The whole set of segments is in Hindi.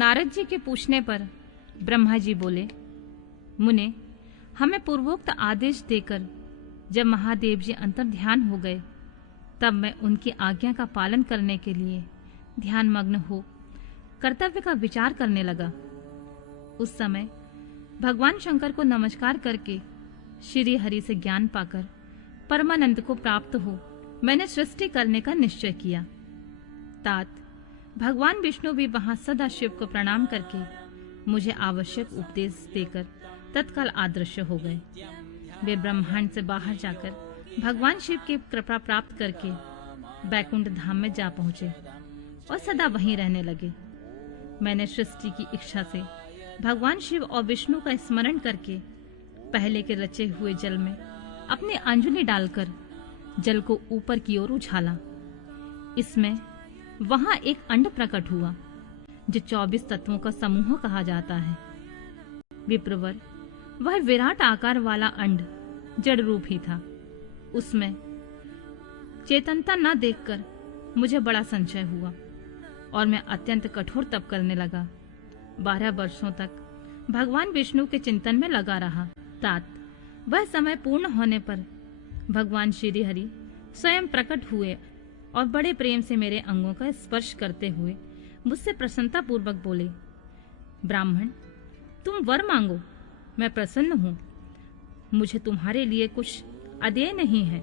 नारद जी के पूछने पर ब्रह्मा जी बोले, मुने, हमें पूर्वोक्त आदेश देकर जब महादेव जी अंतर ध्यान हो गए, तब मैं उनकी आज्ञा का पालन करने के लिए ध्यान मग्न हो कर्तव्य का विचार करने लगा। उस समय भगवान शंकर को नमस्कार करके श्री हरि से ज्ञान पाकर परमानंद को प्राप्त हो मैंने सृष्टि करने का निश्चय किया। तात भगवान विष्णु भी वहां सदा शिव को प्रणाम करके मुझे आवश्यक उपदेश देकर तत्काल आदृश्य हो गए। वे ब्रह्मांड से बाहर जाकर भगवान शिव की कृपा प्राप्त करके बैकुंठ धाम में जा पहुंचे और सदा वहीं रहने लगे। मैंने सृष्टि की इच्छा से भगवान शिव और विष्णु का स्मरण करके पहले के रचे हुए जल में अपनी अंजलि डालकर जल को ऊपर की ओर उछाला। इसमें वहां एक अंड प्रकट हुआ जो 24 तत्वों का समूह कहा जाता है। विप्रवर, वह विराट आकार वाला अंड जड़ रूप ही था। उसमें चेतनता न देखकर मुझे बड़ा संशय हुआ और मैं अत्यंत कठोर तप करने लगा। 12 वर्षों तक भगवान विष्णु के चिंतन में लगा रहा। तात वह समय पूर्ण होने पर भगवान श्री हरि स्वयं प्रकट हुए और बड़े प्रेम से मेरे अंगों का स्पर्श करते हुए मुझसे प्रसन्नता पूर्वक बोले, ब्राह्मण, तुम वर मांगो, मैं प्रसन्न हूं। मुझे तुम्हारे लिए कुछ अदेय नहीं है।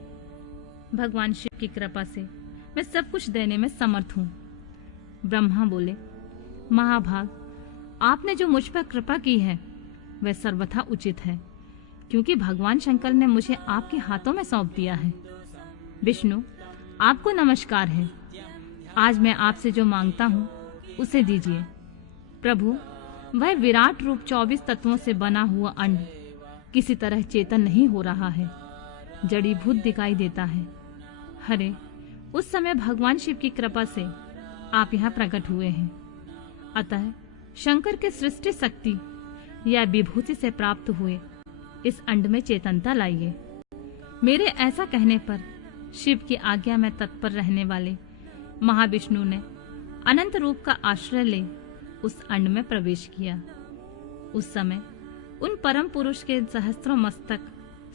भगवान शिव की कृपा से मैं सब कुछ देने में समर्थ हूं। ब्रह्मा बोले, महाभाग, आपने जो मुझ पर कृपा की है वह सर्वथा उचित है, क्योंकि भगवान शंकर ने मुझे आपके हाथों में सौंप दिया है। विष्णु, आपको नमस्कार है। आज मैं आपसे जो मांगता हूँ उसे दीजिए। प्रभु, वह विराट रूप 24 तत्वों से बना हुआ अंड किसी तरह चेतन नहीं हो रहा है, जड़ीभूत दिखाई देता है। हरे, उस समय भगवान शिव की कृपा से आप यहाँ प्रकट हुए हैं। अतः शंकर के सृष्टि शक्ति या विभूति से प्राप्त हुए इस अंड में चेतनता लाइए। मेरे ऐसा कहने पर शिव की आज्ञा में तत्पर रहने वाले महाविष्णु ने अनंत रूप का आश्रय ले उस अंड में प्रवेश किया। उस समय उन परम पुरुष के सहस्त्रों मस्तक,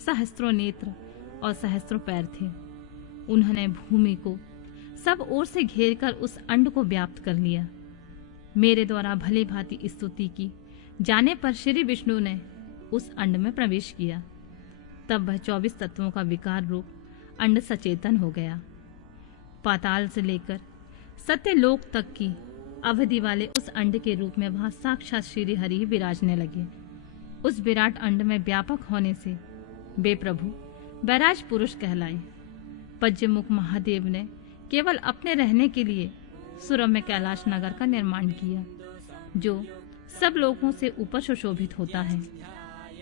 सहस्त्रों नेत्र और सहस्त्रों पैर थे। उन्होंने भूमि को सब ओर से घेरकर उस अंड को व्याप्त कर लिया। मेरे द्वारा भली भांति स्तुति की जाने पर श्री विष्णु ने उस अंड में प्रवेश किया। तब वह 24 तत्वों का विकार रूप अंड सचेतन हो गया। पाताल से लेकर सत्यलोक तक की अवधि वाले उस अंड के रूप में वहां साक्षात श्री हरि विराजने लगे। उस विराट अंड में व्यापक होने से वे प्रभु वैराज पुरुष कहलाए। पज्यमुख महादेव ने केवल अपने रहने के लिए सुरभ में कैलाश नगर का निर्माण किया, जो सब लोगों से ऊपर सुशोभित होता है।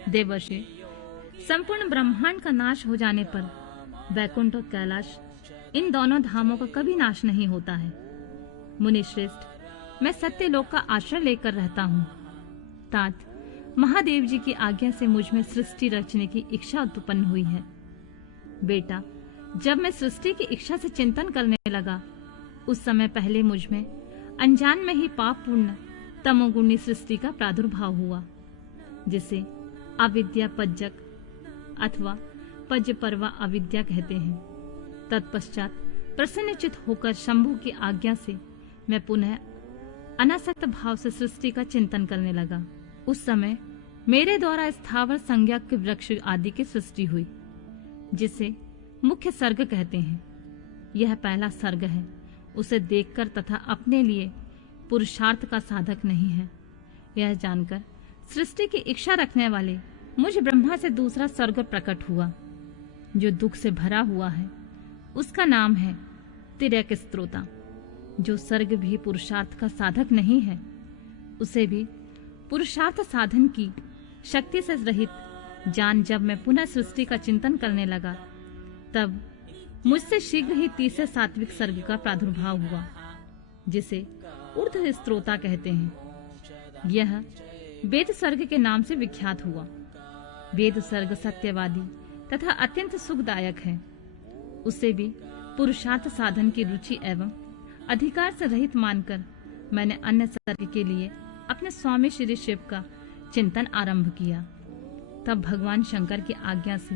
देवर्षि, संपूर्ण ब्रह्मांड का नाश हो जाने पर वैकुंठ और कैलाश, इन दोनों धामों का कभी नाश नहीं होता है। मुनि श्रेष्ठ, मैं सत्यलोक का आश्रय लेकर रहता हूँ। तात महादेव जी की आज्ञा से मुझ में सृष्टि रचने की इच्छा उत्पन्न हुई है। बेटा, जब मैं सृष्टि की इच्छा से चिंतन करने लगा, उस समय पहले मुझ में अनजान में ही पापपूर्ण तमोगुणी सृष्टि का प्रादुर्भाव हुआ, जिसे अविद्या पज्जक अथवा पज्ज पर्वा अविद्या कहते हैं। तत्पश्चात प्रसन्नचित होकर शंभु की आज्ञा से मैं पुनः अनासक्त भाव से सृष्टि का चिंतन करने लगा। उस समय मेरे द्वारा स्थावर संज्ञक के वृक्ष आदि की सृष्टि हुई, जिसे मुख्य सर्ग कहते हैं। यह पहला सर्ग है। उसे देखकर तथा अपने लिए पुरुषार्थ का साधक नहीं है। यह जानकर सृष्टि की इच्छा रखने वाले मुझ ब्रह्मा से दूसरा सर्ग प्रकट हुआ, जो दुख से भरा हुआ है। उसका नाम है तिर्यक स्त्रोता। जो सर्ग भी पुरुषार्थ का साधक नहीं है, उसे भी पुरुषार्थ साधन की शक्ति से रहित जान जब मैं पुनः सृष्टि का चिंतन करने लगा, तब मुझसे शीघ्र ही तीसरे सात्विक सर्ग का प्रादुर्भाव हुआ, जिसे ऊर्ध्व स्त्रोता कहते हैं। यह वेद सर्ग के नाम से विख्यात हुआ। वेद सर्ग सत्यवादी तथा अत्यंत सुखदायक है। उसे भी पुरुषार्थ साधन की रुचि एवं अधिकार से रहित मानकर मैंने अन्य सर्ग के लिए अपने स्वामी श्री शिव का चिंतन आरंभ किया। तब भगवान शंकर की आज्ञा से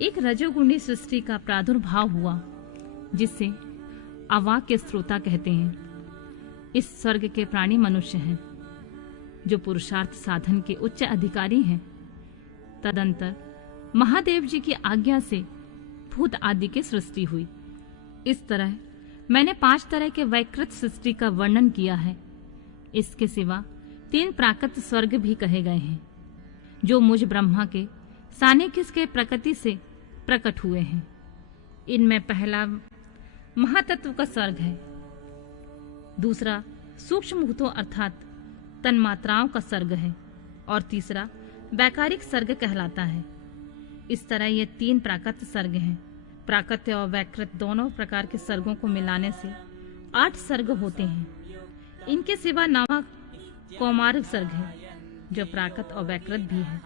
एक रजोगुणी सृष्टि का प्रादुर्भाव हुआ, जिसे अवाक्य श्रोता कहते हैं। इस स्वर्ग के प्राणी मनुष्य हैं, जो पुरुषार्थ साधन के उच्च अधिकारी हैं। तदंतर महादेव जी की आज्ञा से भूत आदि की सृष्टि हुई। इस तरह मैंने 5 तरह के वैकृत सृष्टि का वर्णन किया है। इसके सिवा 3 प्राकृत स्वर्ग भी कहे गए हैं, जो मुझ ब्रह्मा के सानिध्य के प्रकृति से प्रकट हुए हैं। इनमें पहला महातत्व का स्वर्ग है, दूसरा सूक्ष्म भूतों अर्थात तन्मात्राओं का स्वर्ग है, और तीसरा वैकारिक स्वर्ग कहलाता है। इस तरह ये 3 प्राकृत स्वर्ग हैं। प्राकृत और वैकृत दोनों प्रकार के स्वर्गों को मिलाने से 8 स्वर्ग होते हैं। इनके सिवा 9वां कौमार स्वर्ग है, जो प्राकृत और वैकृत भी है।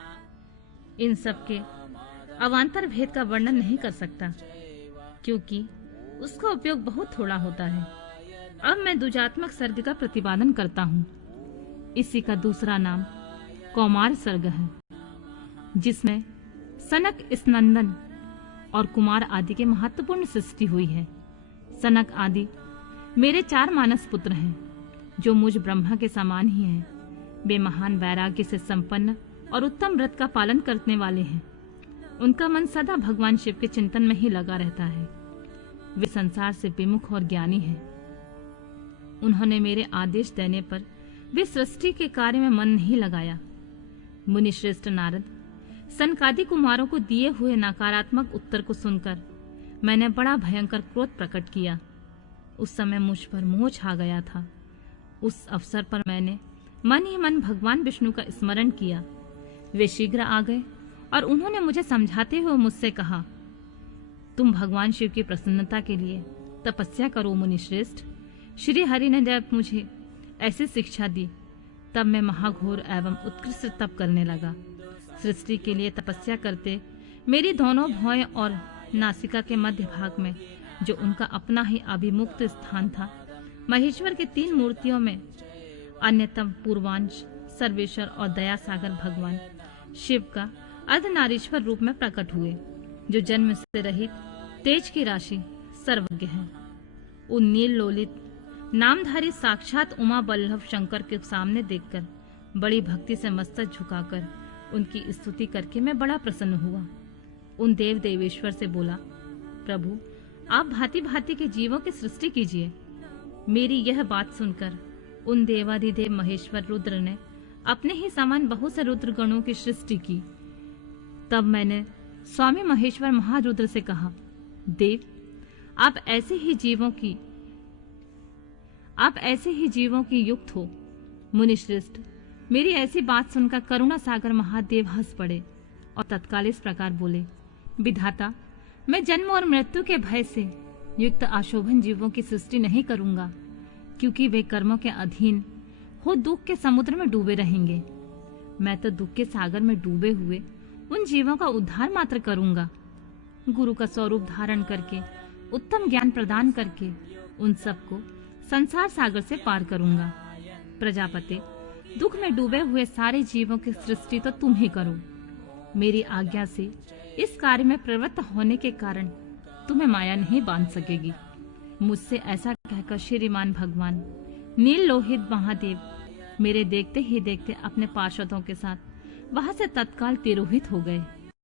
इन सब के अवान्तर भेद का वर्णन नहीं कर सकता, क्योंकि उसका उपयोग बहुत थोड़ा होता है। अब मैं द्विजात्मक स्वर्ग का प्रतिपादन करता हूँ। इसी का दूसरा नाम कौमार स्वर्ग है, जिसमें सनक, स्नंदन और कुमार आदि के महत्वपूर्ण सृष्टि हुई है। सनक आदि मेरे 4 मानस पुत्र हैं, जो मुझ ब्रह्मा के समान ही हैं। वे महान वैराग्य से संपन्न और उत्तम व्रत का पालन करने वाले हैं। उनका मन सदा भगवान शिव के चिंतन में ही लगा रहता है। वे संसार से विमुख और ज्ञानी हैं। उन्होंने मेरे आदेश देने पर वे सृष्टि के कार्य में मन नहीं लगाया। मुनि श्रेष्ठ नारद सनकादि कुमारों को दिए हुए नकारात्मक उत्तर को सुनकर मैंने बड़ा भयंकर क्रोध प्रकट किया। उस समय मुझ पर मोह छा गया था। उस अवसर पर मैंने मन ही मन भगवान विष्णु का स्मरण किया। वे शीघ्र आ गए और उन्होंने मुझे समझाते हुए मुझसे कहा, तुम भगवान शिव की प्रसन्नता के लिए तपस्या करो मुनि श्रेष्ठ। श्री हरि ने जब मुझे ऐसी शिक्षा दी, तब मैं महाघोर एवं उत्कृष्ट तप करने लगा। सृष्टि के लिए तपस्या करते मेरी दोनों भौएं और नासिका के मध्य भाग में, जो उनका अपना ही अभिमुक्त स्थान था, महेश्वर की 3 मूर्तियों में अन्यतम पूर्वांश सर्वेश्वर और दया सागर भगवान शिव का अर्धनारीश्वर रूप में प्रकट हुए, जो जन्म से रहित तेज की राशि सर्वज्ञ है। उन नील लोलित नामधारी साक्षात उमा बल्लभ शंकर के सामने देखकर बड़ी भक्ति से मस्तक झुकाकर उनकी स्तुति करके मैं बड़ा प्रसन्न हुआ। उन देव देवेश्वर से बोला, प्रभु आप भांति भांति के जीवों की सृष्टि कीजिए। मेरी यह बात सुनकर उन देवाधिदेव महेश्वर रुद्र ने अपने ही समान बहुत से रुद्र गणों की सृष्टि की। तब मैंने स्वामी महेश्वर महारुद्र से कहा, देव आप ऐसे ही जीवों की युक्त हो। मुनि श्रेष्ठ मेरी ऐसी बात सुनकर करुणा सागर महादेव हंस पड़े और तत्काल इस प्रकार बोले, विधाता मैं जन्म और मृत्यु के भय से युक्त अशोभन जीवों की सृष्टि नहीं करूंगा, क्योंकि वे कर्मों के अधीन हो दुख के समुद्र में डूबे रहेंगे। मैं तो दुख के सागर में डूबे हुए उन जीवों का उद्धार मात्र करूंगा। गुरु का स्वरूप धारण करके उत्तम ज्ञान प्रदान करके उन सबको संसार सागर से पार करूंगा। प्रजापति दुख में डूबे हुए सारे जीवों की सृष्टि तो तुम ही करो। मेरी आज्ञा से इस कार्य में प्रवृत्त होने के कारण तुम्हें माया नहीं बांध सकेगी। मुझसे ऐसा कहकर श्रीमान भगवान नील लोहित महादेव मेरे देखते ही देखते अपने पार्षदों के साथ वहां से तत्काल तिरोहित हो गए।